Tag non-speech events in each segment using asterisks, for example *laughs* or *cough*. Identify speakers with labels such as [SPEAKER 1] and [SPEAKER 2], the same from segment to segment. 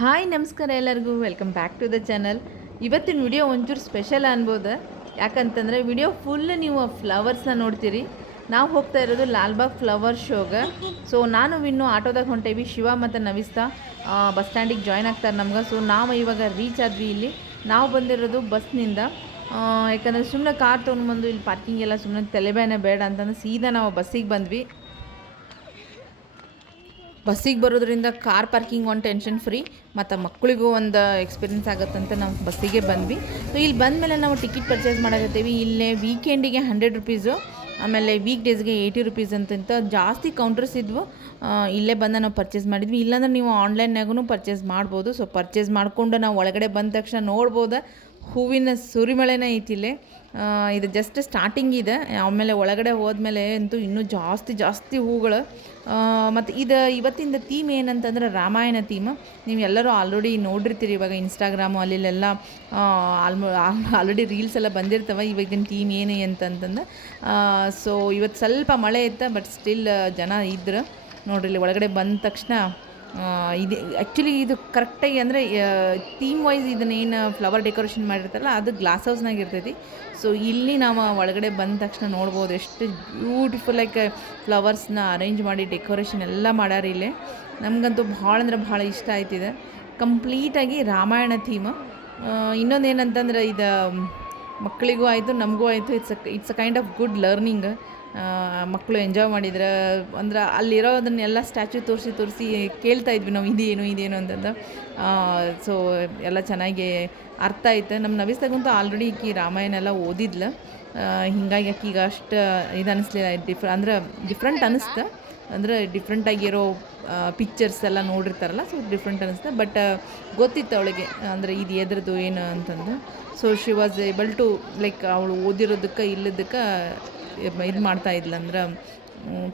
[SPEAKER 1] Hi, ನಮಸ್ಕಾರ ಎಲ್ಲರಿಗೂ. Welcome back to the channel ಇವತ್ತಿನ ವಿಡಿಯೋ ಒಂಚೂರು ಸ್ಪೆಷಲ್ ಅನ್ಬೋದು. ಯಾಕಂತಂದರೆ ವಿಡಿಯೋ ಫುಲ್ ನೀವು ಫ್ಲವರ್ಸ್ನ ನೋಡ್ತೀರಿ. ನಾವು ಹೋಗ್ತಾ ಇರೋದು ಲಾಲ್ಬಾಗ್ ಫ್ಲವರ್ ಶೋಗೆ ಸೊ ನಾನು ಇನ್ನು ಆಟೋದಾಗ ಹೊಂಟೇವಿ. ಶಿವ ಮತ್ತು ನವಿಸ್ತಾ ಬಸ್ ಸ್ಟ್ಯಾಂಡಿಗೆ ಜಾಯ್ನ್ ಆಗ್ತಾರೆ ನಮ್ಗೆ. ಸೊ ನಾವು ಇವಾಗ ರೀಚ್ ಆದ್ವಿ ಇಲ್ಲಿ. ನಾವು ಬಂದಿರೋದು ಬಸ್ನಿಂದ ಯಾಕಂದರೆ ಸುಮ್ಮನೆ ಕಾರ್ ತೊಗೊಂಡ್ಬಂದು ಇಲ್ಲಿ ಪಾರ್ಕಿಂಗ್ ಎಲ್ಲ ಸುಮ್ಮನೆ ತಲೆಬೇನೆ ಬೇಡ ಅಂತಂದು ಸೀದಾ ನಾವು ಬಸ್ಸಿಗೆ ಬಂದ್ವಿ. ಬಸ್ಸಿಗೆ ಬರೋದ್ರಿಂದ ಕಾರ್ ಪಾರ್ಕಿಂಗ್ ಒಂದು ಟೆನ್ಷನ್ ಫ್ರೀ ಮತ್ತು ಮಕ್ಕಳಿಗೂ ಒಂದು ಎಕ್ಸ್ಪೀರಿಯನ್ಸ್ ಆಗುತ್ತಂತ ನಾವು ಬಸ್ಸಿಗೆ ಬಂದ್ವಿ. ಸೊ ಇಲ್ಲಿ ಬಂದಮೇಲೆ ನಾವು ಟಿಕೆಟ್ ಪರ್ಚೇಸ್ ಮಾಡಕತ್ತೀವಿ. ಇಲ್ಲೇ ವೀಕೆಂಡಿಗೆ ಹಂಡ್ರೆಡ್ ರುಪೀಸು ಆಮೇಲೆ ವೀಕ್ ಡೇಸ್ಗೆ ಏಯ್ಟಿ ರುಪೀಸ್ ಅಂತಂತ ಜಾಸ್ತಿ ಕೌಂಟರ್ಸ್ ಇದ್ವು. ಇಲ್ಲೇ ಬಂದು ನಾವು ಪರ್ಚೇಸ್ ಮಾಡಿದ್ವಿ. ಇಲ್ಲಾಂದ್ರೆ ನೀವು ಆನ್ಲೈನ್ನಾಗೂ ಪರ್ಚೇಸ್ ಮಾಡ್ಬೋದು. ಸೊ ಪರ್ಚೇಸ್ ಮಾಡಿಕೊಂಡು ನಾವು ಒಳಗಡೆ ಬಂದ ತಕ್ಷಣ ನೋಡ್ಬೋದು ಹೂವಿನ ಸುರಿಮಳೆನೇ ಐತಿ ಇಲ್ಲೇ. ಆ, ಇದು ಜಸ್ಟ್ ಸ್ಟಾರ್ಟಿಂಗ್ ಇದೆ. ಆಮೇಲೆ ಒಳಗಡೆ ಹೋದ್ಮೇಲೆ ಅಂತೂ ಇನ್ನೂ ಜಾಸ್ತಿ ಜಾಸ್ತಿ ಹೂಗಳು. ಮತ್ತು ಇದು ಇವತ್ತಿಂದ ಥೀಮ್ ಏನಂತಂದ್ರೆ ರಾಮಾಯಣ ಥೀಮ್ ನೀವು ಎಲ್ಲರೂ ಆಲ್ರೆಡಿ ನೋಡಿರ್ತೀರಿ ಇವಾಗ ಇನ್ಸ್ಟಾಗ್ರಾಮು ಅಲ್ಲಿಲ್ಲೆಲ್ಲ ಆಲ್ಮೋ ಆಲ್ರೆಡಿ ರೀಲ್ಸ್ ಎಲ್ಲ ಬಂದಿರ್ತವೆ, ಇವಾಗಿನ ಥೀಮ್ ಏನು ಅಂತಂತಂದು. ಸೊ ಇವತ್ತು ಸ್ವಲ್ಪ ಮಳೆ ಇತ್ತು ಬಟ್ ಸ್ಟಿಲ್ ಜನ ಇದ್ರು. ನೋಡ್ರಿ, ಇಲ್ಲಿ ಒಳಗಡೆ ಬಂದ ತಕ್ಷಣ ಇದು ಆ್ಯಕ್ಚುಲಿ ಇದು ಕರೆಕ್ಟಾಗಿ ಅಂದರೆ ಥೀಮ್ ವೈಸ್ ಇದನ್ನ ಏನು ಫ್ಲವರ್ ಡೆಕೋರೇಷನ್ ಮಾಡಿರ್ತಾರಲ್ಲ, ಅದು ಗ್ಲಾಸ್ ಹೌಸ್ನಾಗ ಇರ್ತೈತಿ. ಸೊ ಇಲ್ಲಿ ನಾವು ಒಳಗಡೆ ಬಂದ ತಕ್ಷಣ ನೋಡ್ಬೋದು ಎಷ್ಟು ಬ್ಯೂಟಿಫುಲ್ ಲೈಕ್ ಫ್ಲವರ್ಸ್ನ ಅರೇಂಜ್ ಮಾಡಿ ಡೆಕೋರೇಷನ್ ಎಲ್ಲ ಮಾಡ್ಯಾರ ಇಲ್ಲಿ. ನಮಗಂತೂ ಭಾಳ ಅಂದ್ರೆ ಭಾಳ ಇಷ್ಟ ಆಯ್ತಿದೆ. ಕಂಪ್ಲೀಟಾಗಿ ರಾಮಾಯಣ ಥೀಮ್ ಇನ್ನೊಂದು ಏನಂತಂದ್ರೆ ಇದು, ಮಕ್ಕಳಿಗೂ ಆಯಿತು, ನಮಗೂ ಆಯಿತು it's it's a kind of good learning ಮಕ್ಕಳು ಎಂಜಾಯ್ ಮಾಡಿದ್ರೆ, ಅಂದ್ರೆ ಅಲ್ಲಿರೋದನ್ನೆಲ್ಲ ಸ್ಟ್ಯಾಚ್ಯೂ ತೋರಿಸಿ ತೋರಿಸಿ ಕೇಳ್ತಾ ಇದ್ವಿ ನಾವು, ಇದೇನು ಇದೇನು ಅಂತಂದು. ಸೊ ಎಲ್ಲ ಚೆನ್ನಾಗಿ ಅರ್ಥ ಆಯ್ತು. ನಮ್ಮ ನವಿಸ್ದಾಗಂತೂ ಆಲ್ರೆಡಿ ಈಕಿ ರಾಮಾಯಣ ಎಲ್ಲ ಓದಿದ್ಲು. ಹೀಗಾಗಿ ಹಿಂಗಾಗಿ ಈಗ ಅಷ್ಟು ಇದು ಅನಿಸ್ಲಿಲ್ಲ ಡಿಫ್ರ ಅಂದ್ರೆ ಡಿಫ್ರೆಂಟ್ ಅನಿಸ್ತು. ಅಂದರೆ ಡಿಫ್ರೆಂಟಾಗಿರೋ ಪಿಕ್ಚರ್ಸ್ ಎಲ್ಲ ನೋಡಿರ್ತಾರಲ್ಲ ಸೊ ಡಿಫ್ರೆಂಟ್ ಅನಿಸ್ತು. ಬಟ್ ಗೊತ್ತಿತ್ತು ಅವಳಿಗೆ, ಅಂದರೆ ಇದು ಎದ್ರದ್ದು ಏನು ಅಂತಂದು. So she was able to like ಅವಳು ಓದಿರೋದಕ್ಕೆ, ಇಲ್ಲದಕ್ಕೆ ಇದು ಮಾಡ್ತಾ ಇದ್ಲ ಅಂದ್ರೆ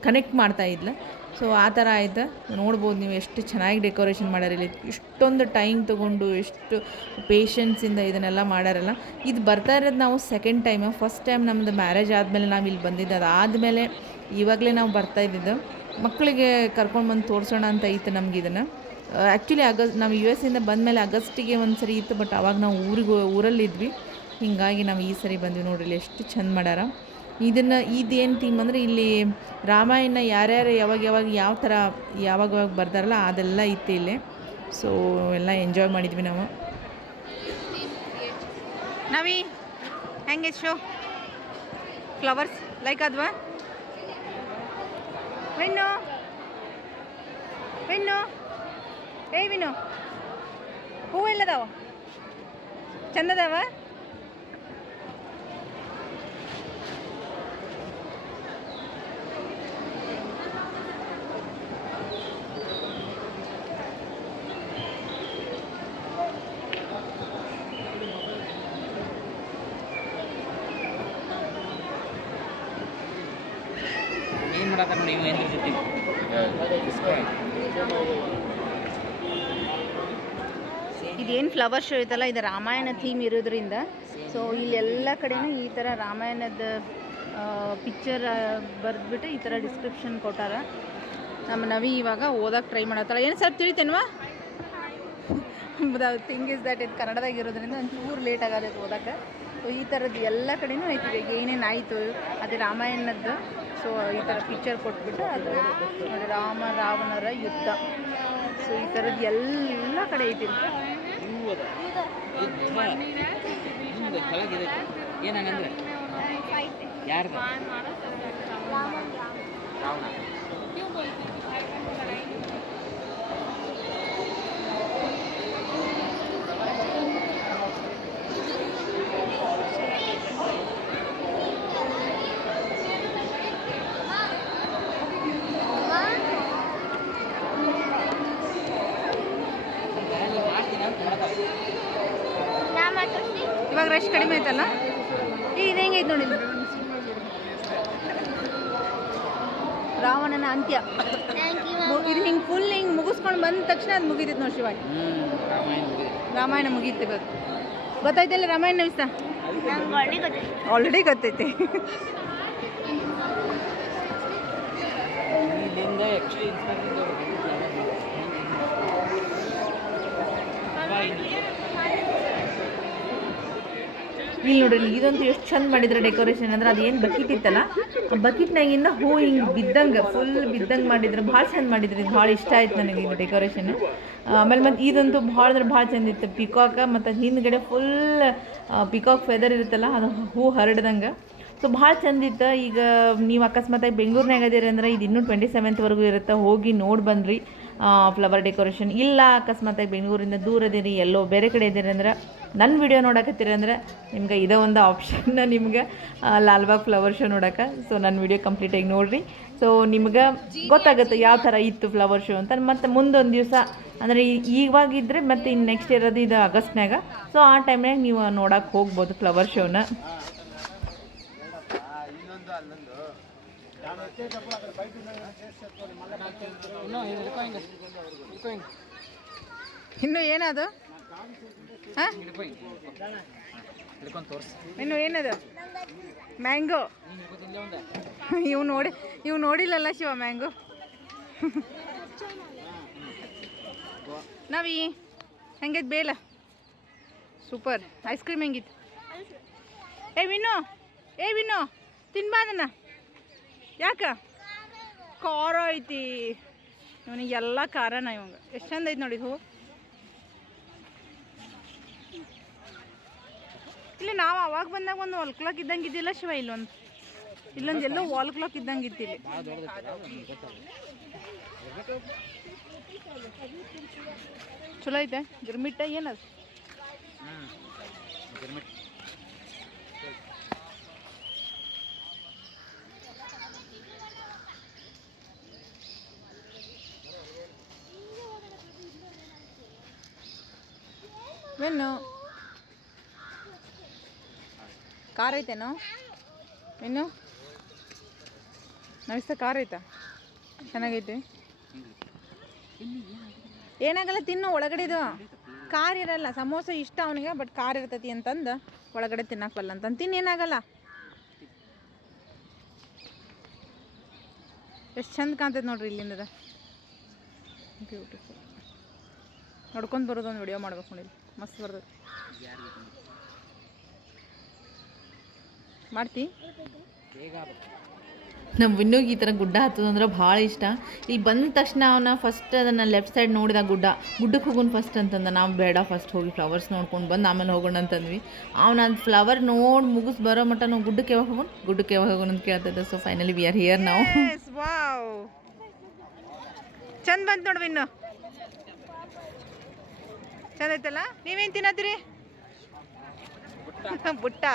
[SPEAKER 1] ಕನೆಕ್ಟ್ ಮಾಡ್ತಾ ಇದ್ಲ. ಸೊ ಆ ಥರ ಆಯ್ತು. ನೋಡ್ಬೋದು ನೀವು ಎಷ್ಟು ಚೆನ್ನಾಗಿ ಡೆಕೋರೇಷನ್ ಮಾಡ್ಯಾರಿಲ್ಲಿ ಇಷ್ಟೊಂದು ಟೈಮ್ ತೊಗೊಂಡು ಎಷ್ಟು ಪೇಷನ್ಸಿಂದ ಇದನ್ನೆಲ್ಲ ಮಾಡ್ಯಾರಲ್ಲ. ಇದು ಬರ್ತಾ ಇರೋದು ನಾವು ಸೆಕೆಂಡ್ ಟೈಮ್ ಫಸ್ಟ್ ಟೈಮ್ ನಮ್ಮದು ಮ್ಯಾರೇಜ್ ಆದಮೇಲೆ ನಾವು ಇಲ್ಲಿ ಬಂದಿದ್ದು. ಅದಾದಮೇಲೆ ಇವಾಗಲೇ ನಾವು ಬರ್ತಾ ಇದ್ದಿದ್ದು. ಮಕ್ಕಳಿಗೆ ಕರ್ಕೊಂಡು ಬಂದು ತೋರಿಸೋಣ ಅಂತ ಇತ್ತು ನಮ್ಗೆ ಇದನ್ನು. ಆ್ಯಕ್ಚುಲಿ ಆಗಸ್ಟ್, ನಾವು ಯು ಎಸ್ ಇಂದ ಬಂದಮೇಲೆ ಆಗಸ್ಟಿಗೆ ಒಂದು ಸರಿ ಇತ್ತು ಬಟ್ ಅವಾಗ ನಾವು ಊರಿಗೆ, ಊರಲ್ಲಿದ್ವಿ. ಹೀಗಾಗಿ ನಾವು ಈ ಸರಿ ಬಂದ್ವಿ ನೋಡ್ರಿ ಎಷ್ಟು ಚಂದ ಮಾಡ್ಯಾರ. ಇದನ್ನು ಇದೇನು ಥೀಮ್ ಅಂದರೆ ಇಲ್ಲಿ ರಾಮಾಯಣ ಯಾರ್ಯಾರು ಯಾವಾಗ ಯಾವಾಗ ಯಾವ ಥರ ಯಾವಾಗ ಯಾವಾಗ ಬರ್ತಾರಲ್ಲ ಅದೆಲ್ಲ ಇತ್ತು ಇಲ್ಲಿ. ಸೊ ಎಲ್ಲ ಎಂಜಾಯ್ ಮಾಡಿದ್ವಿ ನಾವು. ನವಿ, ಹೆಂಗೆ ಶೋ? ಫ್ಲವರ್ಸ್ ಲೈಕ್ ಅದ್ವಾ? ವಿನ್ನು ವಿನ್ನು ಏ ವಿನು ಹೂವು ಎಲ್ಲದಾವ ಚಂದದವ
[SPEAKER 2] ಏನು ಮಾಡತ್ತಾರ ನೋಡಿ ಇವ ಎಂದ್ರ ಜೊತೆ
[SPEAKER 1] ಇದೇನು ಫ್ಲವರ್ ಶೋ ಐತಲ್ಲ ಇದು ರಾಮಾಯಣ ಥೀಮ್ ಇರೋದ್ರಿಂದ. ಸೊ ಇಲ್ಲೆಲ್ಲ ಕಡೆನೂ ಈ ಥರ ರಾಮಾಯಣದ ಪಿಕ್ಚರ್ ಬರೆದ್ಬಿಟ್ಟು ಈ ಥರ ಡಿಸ್ಕ್ರಿಪ್ಷನ್ ಕೊಟ್ಟಾರ. ನಮ್ಮ ನವಿ ಇವಾಗ ಓದೋಕೆ ಟ್ರೈ ಮಾಡತ್ತಲ್ಲ ಏನು ಸರ್, ತಿಳಿತೇನ್ವಾ? ಥಿಂಗ್ ಇಸ್ ದಟ್ ಇದು ಕನ್ನಡದಾಗ ಇರೋದ್ರಿಂದ ಒಂಚೂರು ಲೇಟ್ ಆಗತ್ತೆ ಓದಕ್ಕೆ ಸೊ ಈ ಥರದ್ದು ಎಲ್ಲ ಕಡೆನೂ ಐತಿ ಈಗ ಏನೇನು ಆಯಿತು ಅದೇ ರಾಮಾಯಣದ್ದು. ಸೊ ಈ ಥರ ಪಿಕ್ಚರ್ ಕೊಟ್ಬಿಟ್ಟು ಅದು ನೋಡಿ ರಾಮ ರಾವಣರ ಯುದ್ಧ. ಸೊ ಈ ಥರದ್ದು ಎಲ್ಲ ಕಡೆ ಐತಿ
[SPEAKER 2] ಏನಂದ್ರೆ ಯಾರ್ದು?
[SPEAKER 1] ರಶ್ ಕಡಿಮೆ ಆಯ್ತಲ್ಲ? ಈಗ ಇದು ಹೆಂಗೈತೆ ನೋಡಿ. ರಾವಣನ ಅಂತ್ಯ. ಇದು ಹಿಂಗೆ ಫುಲ್ ಹಿಂಗೆ ಮುಗಿಸ್ಕೊಂಡು ಬಂದ ತಕ್ಷಣ ಅದು ಮುಗಿತೈತೆ ನೋಡಿ ಶಿವಾಜಿ.
[SPEAKER 2] ರಾಮಾಯಣ
[SPEAKER 1] ಮುಗೀತು ಇವತ್ತು ಗೊತ್ತಾಯ್ತಲ್ಲ ರಾಮಾಯಣ ನವಿಸ್ತ ಆಲ್ರೆಡಿ ಗೊತ್ತೈತಿ
[SPEAKER 2] ಇಲ್ಲಿಂದ ಆ್ಯಕ್ಚುಲಿ ಇನ್ಸ್ಪೆಕ್ಟರ್
[SPEAKER 3] ಇಲ್ಲಿ ನೋಡ್ರಿ ಇದಂತೂ ಎಷ್ಟು ಚಂದ ಮಾಡಿದ್ರೆ ಡೆಕೋರೇಷನ್ ಅಂದ್ರೆ ಅದೇನು ಬಕೆಟ್ ಇತ್ತಲ್ಲ? ಆ ಬಕೆಟ್ನಾಗಿಂದ ಹೂ ಹಿಂಗೆ ಬಿದ್ದಂಗೆ ಫುಲ್ ಬಿದ್ದಂಗೆ ಮಾಡಿದ್ರೆ, ಭಾಳ ಚಂದ ಮಾಡಿದ್ರಿ. ಇದು ಭಾಳ ಇಷ್ಟ ಆಯ್ತು ನನಗೆ ಇದು ಡೆಕೋರೇಷನ್ ಆಮೇಲೆ ಮತ್ತು ಇದಂತೂ ಭಾಳ ಅಂದ್ರೆ ಭಾಳ ಚಂದ ಇತ್ತು. ಪಿಕಾಕ್ ಮತ್ತು ಹಿಂದ್ಗಡೆ ಫುಲ್ ಪಿಕಾಕ್ ಫೆದರ್ ಇರುತ್ತಲ್ಲ, ಅದು ಹೂ ಹರಡ್ದಂಗೆ. ಸೊ ಭಾಳ ಚಂದ ಇತ್ತು. ಈಗ ನೀವು ಅಕಸ್ಮಾತಾಗಿ ಬೆಂಗಳೂರಿನಾಗ ಅದೀರಿ ಅಂದ್ರೆ ಇದು ಇನ್ನೂ ಟ್ವೆಂಟಿ ಸೆವೆಂತ್ವರೆಗೂ ಇರುತ್ತೆ. ಹೋಗಿ ನೋಡಿ ಬನ್ನಿರಿ ಫ್ಲವರ್ ಡೆಕೋರೇಷನ್ ಇಲ್ಲ, ಅಕಸ್ಮಾತಾಗಿ ಬೆಂಗಳೂರಿಂದ ದೂರ ಇದೀರಿ ಎಲ್ಲೋ ಬೇರೆ ಕಡೆ ಇದ್ದೀರಿ ಅಂದ್ರೆ ನನ್ನ ವಿಡಿಯೋ ನೋಡಕತ್ತೀರಿ ಅಂದರೆ ನಿಮ್ಗೆ ಇದೇ ಒಂದು ಆಪ್ಷನ್ನ ನಿಮ್ಗೆ ಲಾಲ್ಬಾಗ್ ಫ್ಲವರ್ ಶೋ ನೋಡೋಕೆ. ಸೊ ನನ್ನ ವಿಡಿಯೋ ಕಂಪ್ಲೀಟಾಗಿ ನೋಡಿರಿ. ಸೊ ನಿಮ್ಗೆ ಗೊತ್ತಾಗುತ್ತೆ ಯಾವ ಥರ ಇತ್ತು ಫ್ಲವರ್ ಶೋ ಅಂತ. ಮತ್ತು ಮುಂದೊಂದು ದಿವಸ, ಅಂದರೆ ಇವಾಗಿದ್ದರೆ ಮತ್ತು ಇನ್ನು ನೆಕ್ಸ್ಟ್ ಇರೋದು ಇದು ಆಗಸ್ಟ್ನಾಗ ಸೊ ಆ ಟೈಮ್ನಾಗ ನೀವು ನೋಡೋಕೆ ಹೋಗ್ಬೋದು ಫ್ಲವರ್ ಶೋನ
[SPEAKER 2] ಇನ್ನೂ
[SPEAKER 3] ಏನದು ಇನ್ನು ಏನದು? ಮ್ಯಾಂಗೋ ಇವ್ ನೋಡಿ, ಇವು ನೋಡಿಲ್ಲಲ್ಲ ಶಿವ ಮ್ಯಾಂಗೋ ನಾವಿ, ಹೆಂಗೈತೆ ಬೇಲ? ಸೂಪರ್ ಐಸ್ ಕ್ರೀಮ್ ಹೆಂಗಿತ್ತು? ಏ ವಿನ್ನು ಏ ವಿನ್ನು ತಿನ್ಬಾದನ ಯಾಕ? ಖಾರ ಐತಿ. ಇವನಿಗೆ ಎಲ್ಲ ಖಾರನ ಇವಂಗ. ಎಷ್ಟು ಚಂದ ಐತಿ ನೋಡಿ, ಹೂ. ಇಲ್ಲ, ನಾವು ಅವಾಗ ಬಂದಾಗ ಒಂದು ಹೊಲ್ಕ್ಲಾಕ್ ಇದ್ದಂಗೆ ಇದ್ದಿಲ್ಲ ಶಿವ, ಇಲ್ಲೊಂದು ಇಲ್ಲೊಂದು ಎಲ್ಲೋ ವಾಲ್ ಕ್ಲಾಕ್ ಇದ್ದಂಗೆ ಇತ್ತು ಇಲ್ಲಿ
[SPEAKER 2] ಭಾಳ ದೊಡ್ಡದೈತಲ್ಲ ಅದು ಗೊತ್ತಲ್ಲ
[SPEAKER 3] ಚಲೋ ಐತೆ? ಗಿರ್ಮಿಟ್ಟ ಏನದು ವೆನ್ನು ಕಾರ್ ಐತೇನೋ ಇನ್ನು? ನವಿಸ್ತ ಕಾರ್ ಐತಾ? ಚೆನ್ನಾಗೈತೆ. ಏನಾಗಲ್ಲ, ತಿನ್ನು, ಒಳಗಡೆ ಇದು ಕಾರ್ ಇರಲ್ಲ, ಸಮೋಸ ಇಷ್ಟ ಅವನಿಗೆ ಬಟ್ ಕಾರ್ ಇರ್ತತಿ ಅಂತಂದು ಒಳಗಡೆ ತಿನ್ನಕ್ಕೆ ಬಲ್ಲ ತಿನ್ನು ಏನಾಗಲ್ಲ. ಎಷ್ಟು ಚಂದ ಕಾಣ್ತೈತೆ ನೋಡ್ರಿ ಇಲ್ಲಿಂದ ಬ್ಯೂಟಿಫುಲ್ ನೋಡ್ಕೊಂಡು ಬರೋದು ಒಂದು ವಿಡಿಯೋ ಮಾಡ್ಬೇಕು ನೋಡಿ, ಮಸ್ತ್ ಬರ್ತದೆ ಮಾಡ್ತಿ? ನಮ್ಮ ವಿನ್ನೋಗಿ ಈ ಥರ ಗುಡ್ಡ ಹತ್ತದಂದ್ರೆ ಭಾಳ ಇಷ್ಟ. ಇಲ್ಲಿ ಬಂದ ತಕ್ಷಣ ಅವನ ಫಸ್ಟ್ ಅದನ್ನು ಲೆಫ್ಟ್ ಸೈಡ್ ನೋಡಿದ ಗುಡ್ಡ ಗುಡ್ಡಕ್ಕೆ ಹೋಗೋಣ ಫಸ್ಟ್ ಅಂತಂದ. ನಾವು ಬೇಡ ಫಸ್ಟ್ ಹೋಗಿ ಫ್ಲವರ್ಸ್ ನೋಡ್ಕೊಂಡು ಬಂದು ಆಮೇಲೆ ಹೋಗೋಣ ಅಂತಂದ್ವಿ. ಅವನ ಅದು ಫ್ಲವರ್ ನೋಡಿ ಮುಗಿಸ್ ಬರೋ ಮಟ್ಟ ನಾವು ಗುಡ್ಡಕ್ಕೆ ಯಾವಾಗ ಹೋಗೋಣ? ಗುಡ್ಡಕ್ಕೆ ಯಾವಾಗ ಹೋಗೋಣ ಅಂತ ಕೇಳ್ತದೆ so finally we are here ನಾವು ವಾವ್ ಚಂದ ಬಂತು ನೋಡ್ವಿ ಇನ್ನು ಚಂದ ಐತಲ್ಲ? ನೀವೇನು ತಿನ್ನತ್ತೀರಿ? ಬುಟ್ಟ *laughs*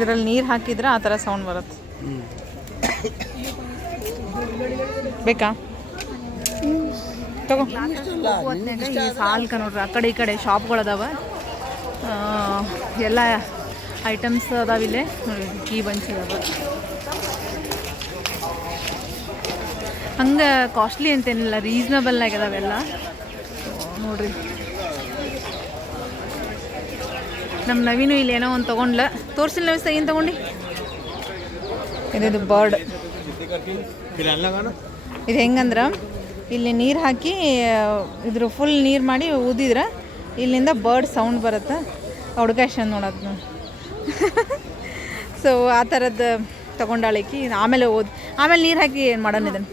[SPEAKER 3] ಇದರಲ್ಲಿ ನೀರು ಹಾಕಿದ್ರೆ ಆ ಥರ ಸೌಂಡ್ ಬರುತ್ತೆ. ಬೇಕಾ? ತಗೋ. ಈ ಸಾಲ್ಕ ನೋಡ್ರಿ, ಆ ಕಡೆ ಈ ಕಡೆ ಶಾಪ್ಗಳದಾವ. ಎಲ್ಲ ಐಟಮ್ಸ್ ಅದಾವಿಲ್ಲೇ ಕೀ ಬಂಚ್ ಅದಾವ. ಹಂಗೆ ಕಾಸ್ಟ್ಲಿ ಅಂತೇನಿಲ್ಲ ರೀಸ್ನಬಲ್ ಆಗಿದಾವೆಲ್ಲ. ನೋಡ್ರಿ. ನಮ್ಮ ನವೀನು ಇಲ್ಲಿ ಏನೋ ಒಂದು ತೊಗೊಂಡ್ಲ. ತೋರಿಸಿಲ್ಲ ನವಿಸ ಏನು ತೊಗೊಂಡು? ಇದು ಬರ್ಡ್. ಇದು ಹೆಂಗಂದ್ರೆ, ಇಲ್ಲಿ ನೀರು ಹಾಕಿ, ಇದ್ರ ಫುಲ್ ನೀರು ಮಾಡಿ ಊದಿದ್ರೆ, ಇಲ್ಲಿಂದ ಬರ್ಡ್ ಸೌಂಡ್ ಬರುತ್ತೆ. ಹುಡ್ಕಾಶನ್ ನೋಡೋದು ಸೊ ಆ ಥರದ್ದು ತೊಗೊಂಡಾಳಿಕಿ, ಆಮೇಲೆ ಓದ್, ಆಮೇಲೆ ನೀರು ಹಾಕಿ ಏನು ಮಾಡೋಣ ಇದನ್ನು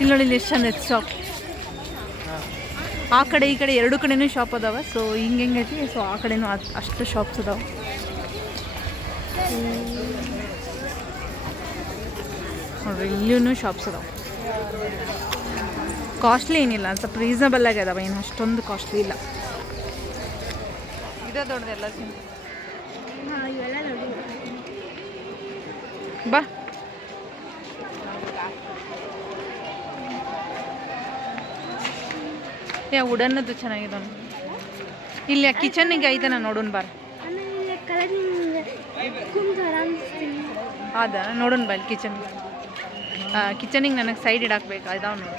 [SPEAKER 3] ಇಲ್ಲಿ ನೋಡಿ, ಇಲ್ಲಿ ಎಷ್ಟು ಚಂದ ಇತ್ತು ಶಾಪ್ ಆ ಕಡೆ ಈ ಕಡೆ ಎರಡು ಕಡೆನೂ ಶಾಪ್ ಅದಾವ. ಸೊ ಹಿಂಗೆ ಹೆಂಗೈತಿ ಸೊ ಆ ಕಡೆನೂ ಅಷ್ಟು ಶಾಪ್ಸ್ ಅದಾವೆ. ನೋಡ್ರಿ ಇಲ್ಲೂ ಶಾಪ್ಸ್ ಅದಾವೆ. ಕಾಸ್ಟ್ಲಿ ಏನಿಲ್ಲ. ಸ್ವಲ್ಪ ರೀಸನಬಲ್ ಆಗಿ ಅದಾವೆ. ಏನು ಅಷ್ಟೊಂದು ಕಾಸ್ಟ್ಲಿ ಇಲ್ಲ. ಇದೇ ದೊಡ್ಡದೆಲ್ಲ ಸಿಂಪಲ್.
[SPEAKER 1] ಬಾ. ಯಾ ವುಡನ್ನದು ಚೆನ್ನಾಗಿದೆ. ಇಲ್ಲಿ ಕಿಚನ್ನಿಗೆ ಐತನ ನೋಡೋಣ ಬಾರ ಅದ, ನೋಡೋಣ ಬಾ ಇಲ್ಲಿ ಕಿಚನ್ ಕಿಚನಿಗೆ ನನಗೆ ಸೈಡ್ ಇಡಾಕ್ಬೇಕು ಅದಾವ ನೋಡು.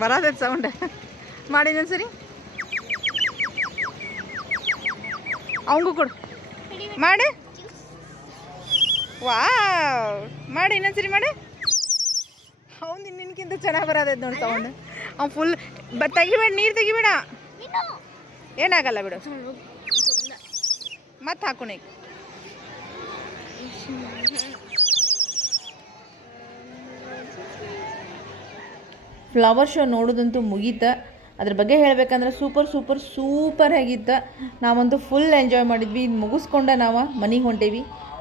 [SPEAKER 1] ಬರೋದ ಸೌಂಡ್ ಮಾಡಿದ ಸರಿ ಅವಂಗೂ ಕೊಡು. ಮಾಡು. ವಾವ್. ಮಾಡಿ ಇನ್ನೊಂದ್ಸರಿ ಮಾಡಿ. ಅವ್ನು ನಿನ್ಕಿಂತ ಚೆನ್ನಾಗಿ ಬರೋದೈತೆ ನೋಡಿ ತಗೊಂಡು. ಅವ್ನು ಫುಲ್ ಬ ತೆಗಿಬೇಡ ನೀರು ತೆಗಿಬೇಡ. ಏನಾಗಲ್ಲ ಬಿಡು. ಮತ್ತೆ ಹಾಕೋಣ ಫ್ಲವರ್ ಶೋ ನೋಡೋದಂತೂ ಮುಗೀತ ಅದ್ರ ಬಗ್ಗೆ ಹೇಳಬೇಕಂದ್ರೆ ಸೂಪರ್ ಸೂಪರ್ ಸೂಪರ್ ಆಗಿತ್ತು. ನಾವಂತೂ ಫುಲ್ ಎಂಜಾಯ್ ಮಾಡಿದ್ವಿ. ಇದು ಮುಗಿಸ್ಕೊಂಡ ನಾವು ಮನೆಗೆ ಹೊಂಟೇವಿ.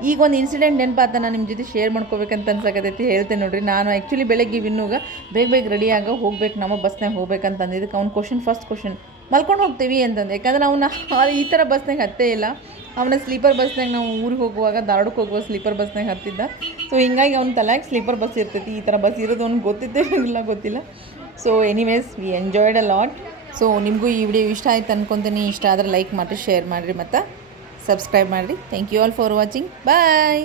[SPEAKER 1] ಈಗ ಒಂದು ಇನ್ಸಿಡೆಂಟ್ ನೆನಪಾತ ನಾನು ನಿಮ್ಮ ಜೊತೆ ಶೇರ್ ಮಾಡ್ಕೋಬೇಕಂತ ಅನ್ಸಕತ್ತೈತಿ. ಹೇಳ್ತೇನೆ ನೋಡ್ರಿ, ನಾನು ಆ್ಯಕ್ಚುಲಿ ಬೆಳಗ್ಗೆ ಇನ್ನೂಗ ಬೇಗ ಬೇಗ ರೆಡಿ ಆಗ ಹೋಗ್ಬೇಕು, ನಮ್ಮ ಬಸ್ನಾಗ ಹೋಗ್ಬೇಕಂತ ಅಂದಿದ್ದಕ್ಕೆ ಅವ್ನು ಕ್ವಶನ್ ಫಸ್ಟ್ ಕ್ವಶನ್ ಮಲ್ಕೊಂಡು ಹೋಗ್ತೀವಿ ಅಂತಂದು. ಯಾಕಂದ್ರೆ ಅವನ್ನ ಈ ಥರ ಬಸ್ನಾಗ ಹತ್ತೇ ಇಲ್ಲ. ಅವನ ಸ್ಲೀಪರ್ ಬಸ್ನಾಗ ನಾವು ಊರಿಗೆ ಹೋಗುವಾಗ ಧಾರವಾಡಕ್ಕೆ ಹೋಗುವ ಸ್ಲೀಪರ್ ಬಸ್ನಾಗ ಹತ್ತಿದ್ದ. ಸೊ ಹಿಂಗಾಗಿ ಅವ್ನ ತಲೆಗೆ ಸ್ಲೀಪರ್ ಬಸ್ ಇರ್ತೈತಿ. ಈ ಥರ ಬಸ್ ಇರೋದು ಅವ್ನಿಗೆ ಗೊತ್ತಿದ್ದೇ ಇಲ್ಲ ಗೊತ್ತಿಲ್ಲ. So anyways we enjoyed a lot so ನಿಮಗೂ ಈ ವಿಡಿಯೋ ಇಷ್ಟ ಆಯ್ತು ಅನ್ಕೊತೀನಿ. ಇಷ್ಟ ಆದರೆ ಲೈಕ್ ಮಾಡಿರಿ ಶೇರ್ ಮಾಡಿರಿ ಮತ್ತು ಸಬ್ಸ್ಕ್ರೈಬ್ ಮಾಡಿರಿ. Thank you all for watching bye